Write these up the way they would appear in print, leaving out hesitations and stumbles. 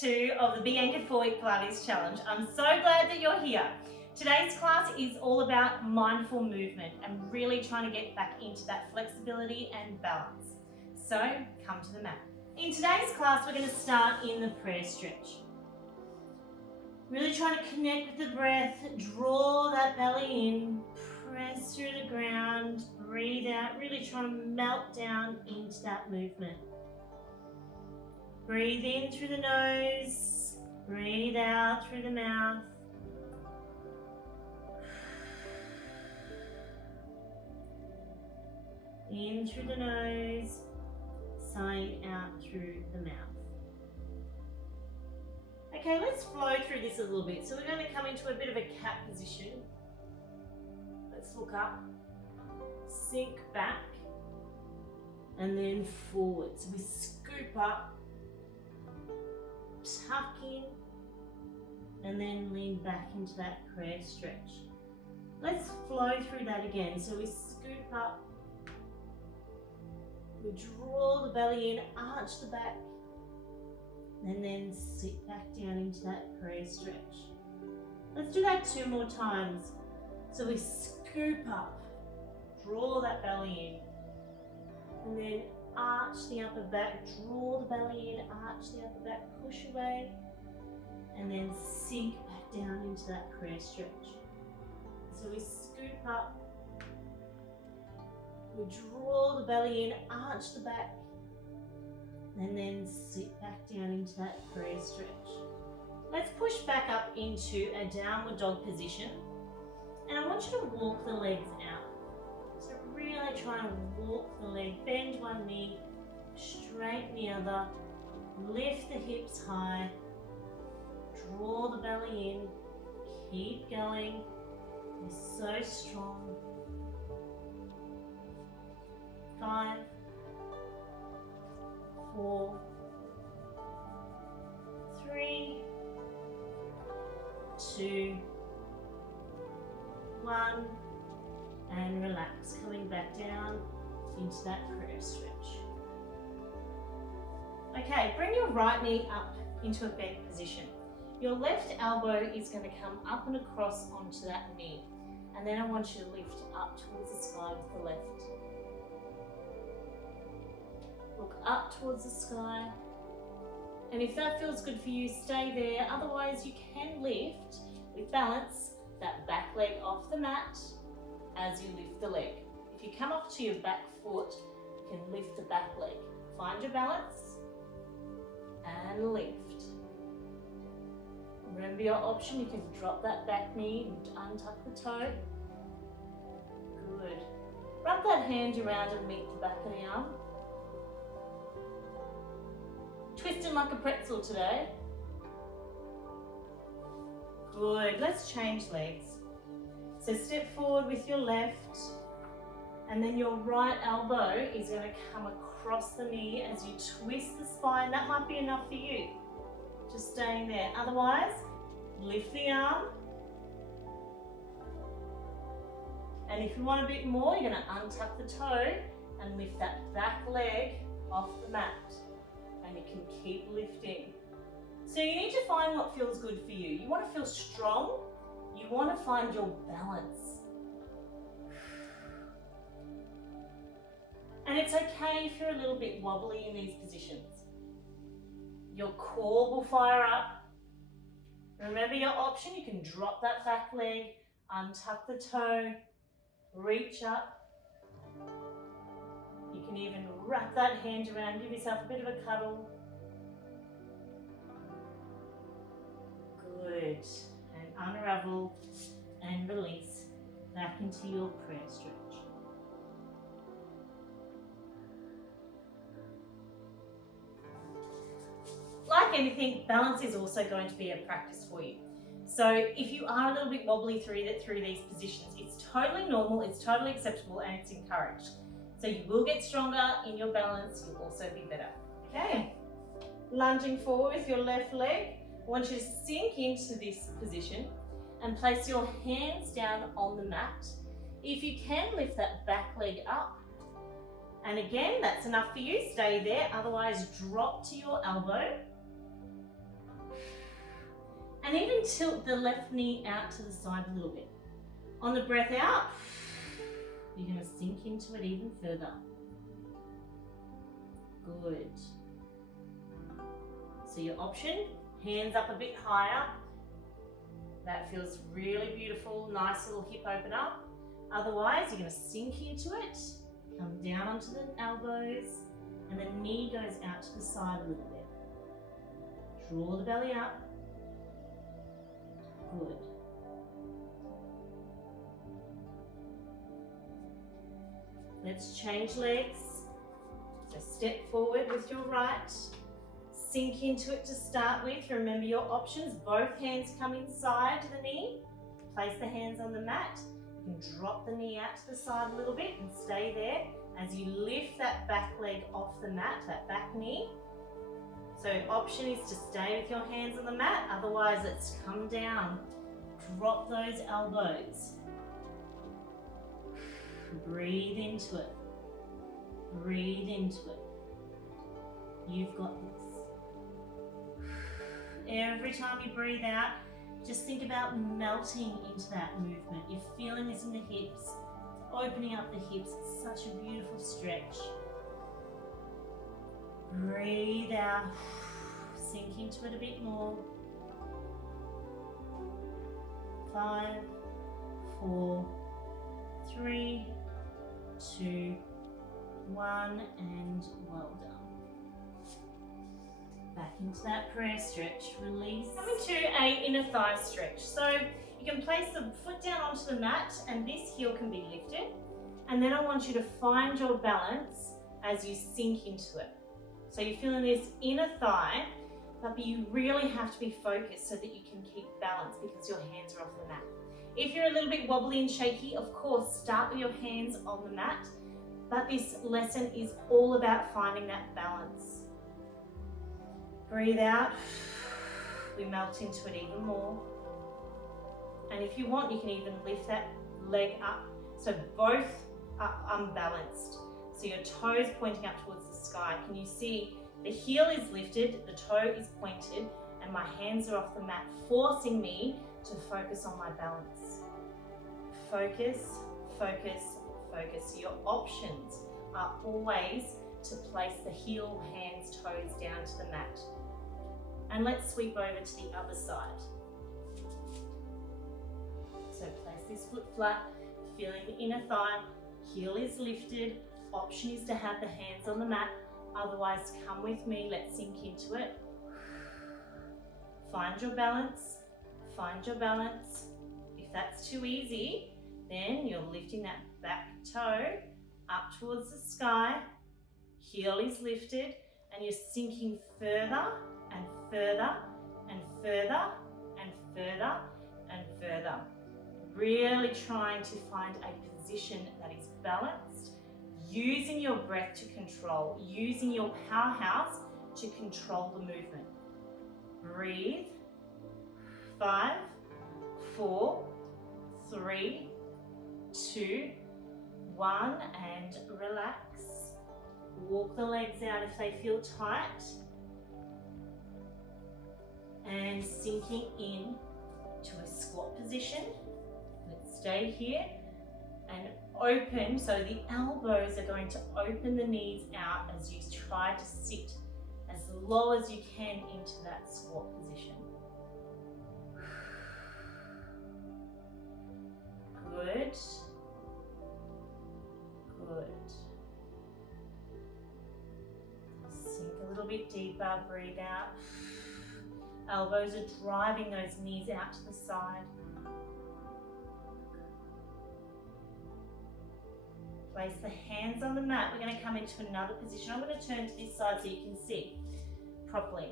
2 of the Be Anchored 4-Week Pilates Challenge. I'm so glad that you're here. Today's class is all about mindful movement and really trying to get back into that flexibility and balance. So come to the mat. In today's class, we're going to start in the prayer stretch. Really trying to connect with the breath, draw that belly in, press through the ground, breathe out, really trying to melt down into that movement. Breathe in through the nose, breathe out through the mouth. In through the nose, sighing out through the mouth. Okay, let's flow through this a little bit. So we're going to come into a bit of a cat position. Let's look up, sink back, and then forward. So we scoop up, tuck in, and then lean back into that prayer stretch. Let's flow through that again. So we scoop up, we draw the belly in, arch the back, and then sit back down into that prayer stretch. Let's do that 2 more times. So we scoop up, draw that belly in, and then arch the upper back, draw the belly in, arch the upper back, push away, and then sink back down into that prayer stretch. So we scoop up, we draw the belly in, arch the back, and then sit back down into that prayer stretch. Let's push back up into a downward dog position, and I want you to walk the legs out. So really try and walk the leg, bend one knee, straighten the other, lift the hips high, draw the belly in, keep going, you're so strong. 5, 4, 3, 2, 1, and relax, coming back down into that prayer stretch. Okay, bring your right knee up into a bent position. Your left elbow is going to come up and across onto that knee, and then I want you to lift up towards the sky with the left. Look up towards the sky, and if that feels good for you, stay there. Otherwise, you can lift with balance that back leg off the mat as you lift the leg. If you come up to your back foot, you can lift the back leg. Find your balance and lift. Remember your option, you can drop that back knee and untuck the toe. Good. Wrap that hand around and meet the back of the arm. Twisting like a pretzel today. Good. Let's change legs. So step forward with your left, and then your right elbow is going to come across the knee as you twist the spine. That might be enough for you. Just staying there. Otherwise, lift the arm. And if you want a bit more, you're going to untuck the toe and lift that back leg off the mat. And you can keep lifting. So you need to find what feels good for you. You want to feel strong. You want to find your balance. And it's okay if you're a little bit wobbly in these positions. Your core will fire up. Remember your option, you can drop that back leg, untuck the toe, reach up. You can even wrap that hand around, give yourself a bit of a cuddle. Good. And unravel and release back into your prayer stretch. Like anything, balance is also going to be a practice for you. So if you are a little bit wobbly through these positions, it's totally normal, it's totally acceptable, and it's encouraged. So you will get stronger in your balance, you'll also be better. Okay, lunging forward with your left leg. I want you to sink into this position and place your hands down on the mat. If you can, lift that back leg up. And again, that's enough for you, stay there. Otherwise, drop to your elbow And even tilt the left knee out to the side a little bit. On the breath out, you're going to sink into it even further. Good. So your option, hands up a bit higher. That feels really beautiful, nice little hip opener. Otherwise, you're going to sink into it, come down onto the elbows, and the knee goes out to the side a little bit. Draw the belly up. Good. Let's change legs. So step forward with your right. Sink into it to start with. Remember your options. Both hands come inside the knee. Place the hands on the mat. You can drop the knee out to the side a little bit and stay there as you lift that back leg off the mat, that back knee. So option is to stay with your hands on the mat. Otherwise, let's come down. Drop those elbows. Breathe into it. Breathe into it. You've got this. Every time you breathe out, just think about melting into that movement. You're feeling this in the hips, opening up the hips. It's such a beautiful stretch. Breathe out, sink into it a bit more. 5, 4, 3, 2, 1, and well done. Back into that prayer stretch, release. Coming to a inner thigh stretch. So you can place the foot down onto the mat and this heel can be lifted. And then I want you to find your balance as you sink into it. So you're feeling this inner thigh, but you really have to be focused so that you can keep balance because your hands are off the mat. If you're a little bit wobbly and shaky, of course, start with your hands on the mat. But this lesson is all about finding that balance. Breathe out, we melt into it even more. And if you want, you can even lift that leg up. So both are unbalanced. So your toes pointing up towards the sky. Can you see the heel is lifted, the toe is pointed, and my hands are off the mat, forcing me to focus on my balance. Focus, focus, focus. So your options are always to place the heel, hands, toes down to the mat. And let's sweep over to the other side. So place this foot flat, feeling the inner thigh, heel is lifted. Option is to have the hands on the mat. Otherwise, come with me, let's sink into it. Find your balance, find your balance. If that's too easy, then you're lifting that back toe up towards the sky. Heel is lifted and you're sinking further and further and further and further and further. Really trying to find a position that is balanced, using your breath to control, using your powerhouse to control the movement. Breathe. 5, 4, 3, 2, 1, and relax. Walk the legs out if they feel tight. And sinking in to a squat position. Let's stay here and open. So the elbows are going to open the knees out as you try to sit as low as you can into that squat position. Good. Good. Sink a little bit deeper, breathe out. Elbows are driving those knees out to the side. Place the hands on the mat. We're going to come into another position. I'm going to turn to this side so you can see properly.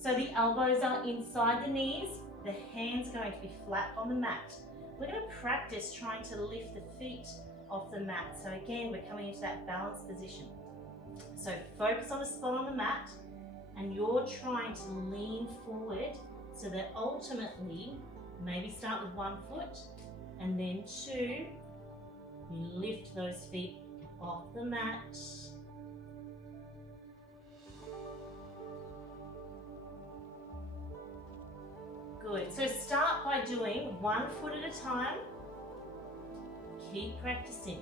So the elbows are inside the knees. The hands are going to be flat on the mat. We're going to practice trying to lift the feet off the mat. So again, we're coming into that balanced position. So focus on a spot on the mat and you're trying to lean forward so that ultimately, maybe start with 1 foot and then 2, you lift those feet off the mat. Good. So start by doing 1 foot at a time. Keep practicing.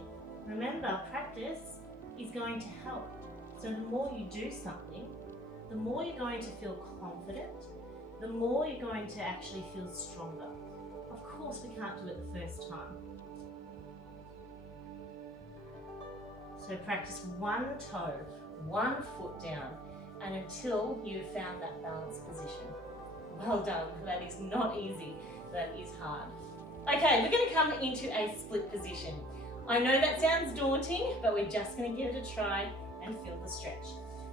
Remember, practice is going to help. So the more you do something, the more you're going to feel confident, the more you're going to actually feel stronger. Of course, we can't do it the first time. So practice 1 toe, 1 foot down, and until you've found that balanced position. Well done. That is not easy. That is hard. Okay, we're going to come into a split position. I know that sounds daunting, but we're just going to give it a try and feel the stretch.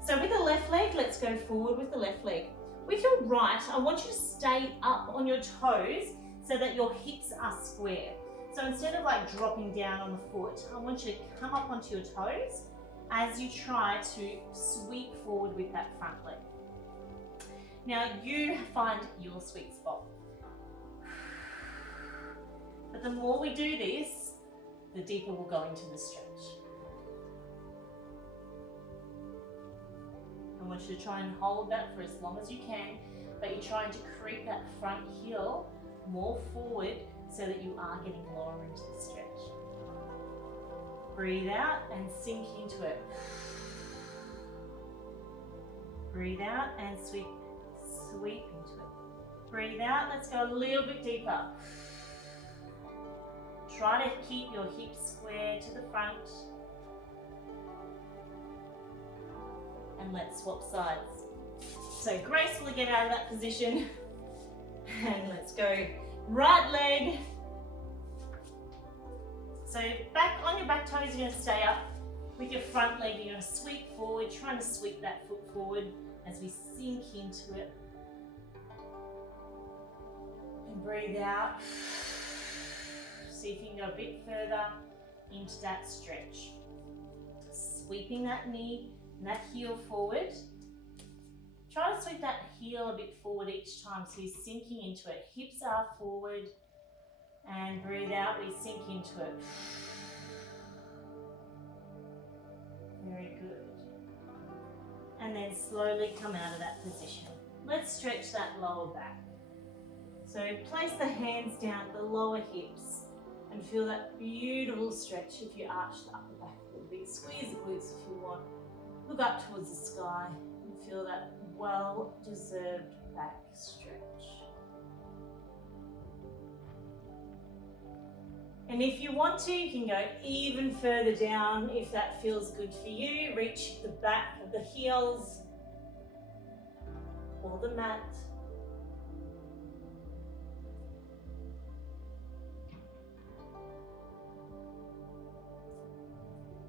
So with the left leg, let's go forward with the left leg. With your right, I want you to stay up on your toes so that your hips are square. So instead of like dropping down on the foot, I want you to come up onto your toes as you try to sweep forward with that front leg. Now you find your sweet spot. But the more we do this, the deeper we'll go into the stretch. I want you to try and hold that for as long as you can, but you're trying to creep that front heel more forward so that you are getting lower into the stretch. Breathe out and sink into it. Breathe out and sweep into it. Breathe out, let's go a little bit deeper. Try to keep your hips square to the front. And let's swap sides. So gracefully get out of that position. And let's go right leg. So back on your back toes, you're going to stay up. With your front leg, you're going to sweep forward, trying to sweep that foot forward as we sink into it. And breathe out. See if you can go a bit further into that stretch. Sweeping that knee and that heel forward. Try to sweep that heel a bit forward each time so you're sinking into it. Hips are forward. And breathe out, we sink into it. Very good. And then slowly come out of that position. Let's stretch that lower back. So place the hands down at the lower hips and feel that beautiful stretch if you arch the upper back a little bit. Squeeze the glutes if you want. Look up towards the sky and feel that well-deserved back stretch. And if you want to, you can go even further down if that feels good for you. Reach the back of the heels or the mat.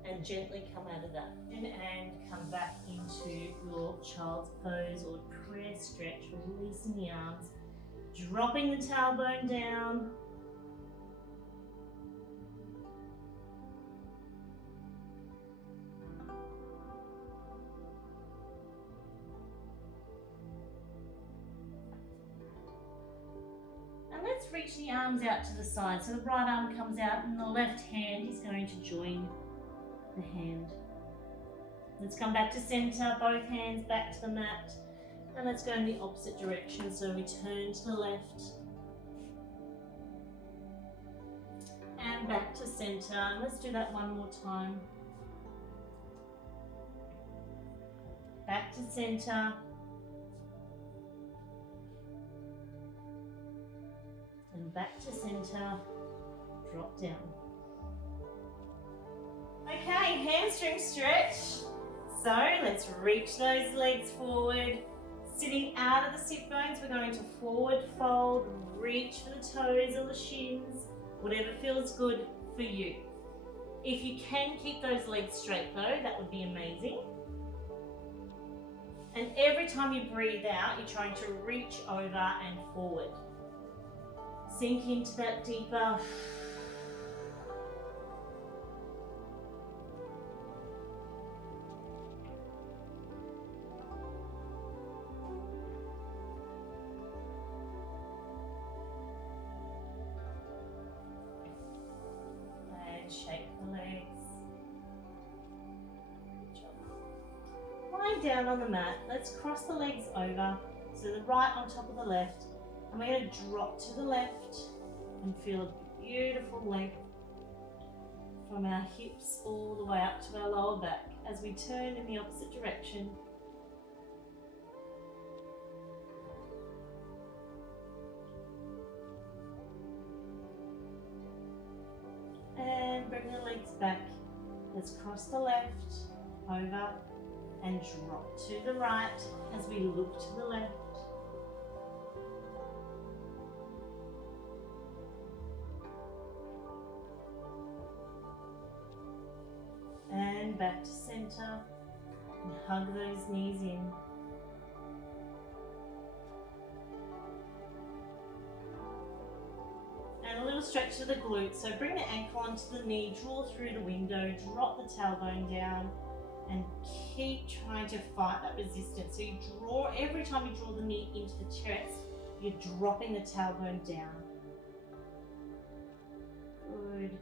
And gently come out of that. And come back into your child's pose or prayer stretch, releasing the arms, dropping the tailbone down. Let's reach the arms out to the side. So the right arm comes out and the left hand is going to join the hand. Let's come back to center, both hands back to the mat. And let's go in the opposite direction. So we turn to the left. And back to center. And let's do that one more time. Back to center. And back to center, drop down. Okay, hamstring stretch. So let's reach those legs forward. Sitting out of the sit bones, we're going to forward fold, reach for the toes or the shins, whatever feels good for you. If you can keep those legs straight though, that would be amazing. And every time you breathe out, you're trying to reach over and forward. Sink into that deeper. And shake the legs. Good job. Lying down on the mat, let's cross the legs over. So the right on top of the left. And we're going to drop to the left and feel a beautiful length from our hips all the way up to our lower back as we turn in the opposite direction. And bring the legs back. Let's cross the left, over, and drop to the right as we look to the left. And back to center, and hug those knees in. And a little stretch to the glutes, so bring the ankle onto the knee, draw through the window, drop the tailbone down, and keep trying to fight that resistance. So you draw, every time you draw the knee into the chest, you're dropping the tailbone down. Good.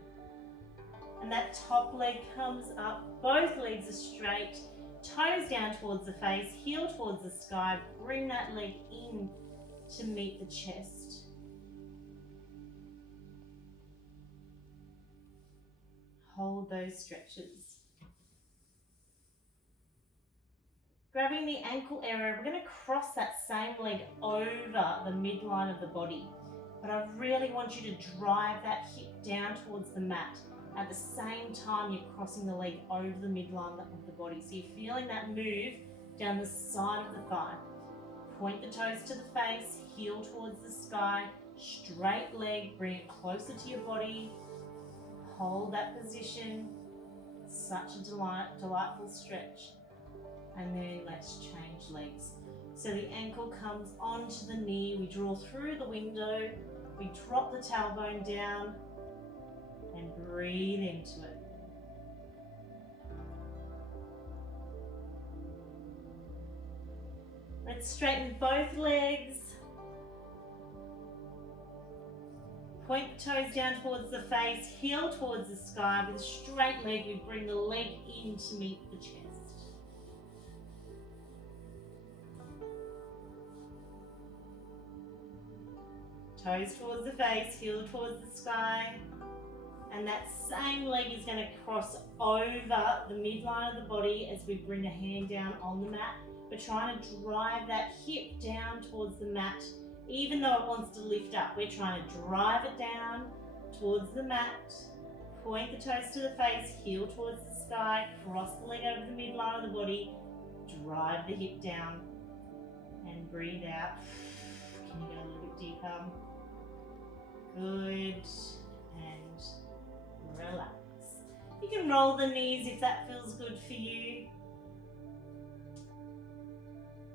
And that top leg comes up, both legs are straight, toes down towards the face, heel towards the sky, bring that leg in to meet the chest. Hold those stretches. Grabbing the ankle area, we're going to cross that same leg over the midline of the body. But I really want you to drive that hip down towards the mat. At the same time, you're crossing the leg over the midline of the body. So you're feeling that move down the side of the thigh. Point the toes to the face, heel towards the sky, straight leg, bring it closer to your body. Hold that position. Such a delightful stretch. And then let's change legs. So the ankle comes onto the knee, we draw through the window, we drop the tailbone down, and breathe into it. Let's straighten both legs. Point the toes down towards the face, heel towards the sky. With a straight leg, we bring the leg in to meet the chest. Toes towards the face, heel towards the sky. And that same leg is going to cross over the midline of the body as we bring the hand down on the mat. We're trying to drive that hip down towards the mat. Even though it wants to lift up, we're trying to drive it down towards the mat. Point the toes to the face, heel towards the sky, cross the leg over the midline of the body, drive the hip down, and breathe out. Can you get a little bit deeper? Good. And relax. You can roll the knees if that feels good for you.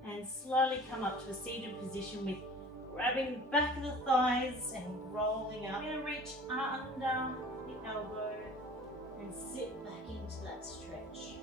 And slowly come up to a seated position with grabbing the back of the thighs and rolling up. We're going to reach under the elbow and sit back into that stretch.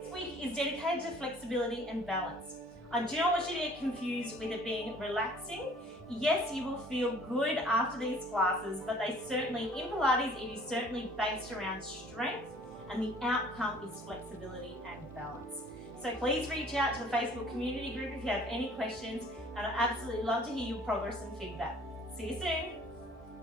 This week is dedicated to flexibility and balance. I do not want you to get confused with it being relaxing. Yes, you will feel good after these classes, but in Pilates, it is certainly based around strength, and the outcome is flexibility and balance. So please reach out to the Facebook community group if you have any questions, and I'd absolutely love to hear your progress and feedback. See you soon.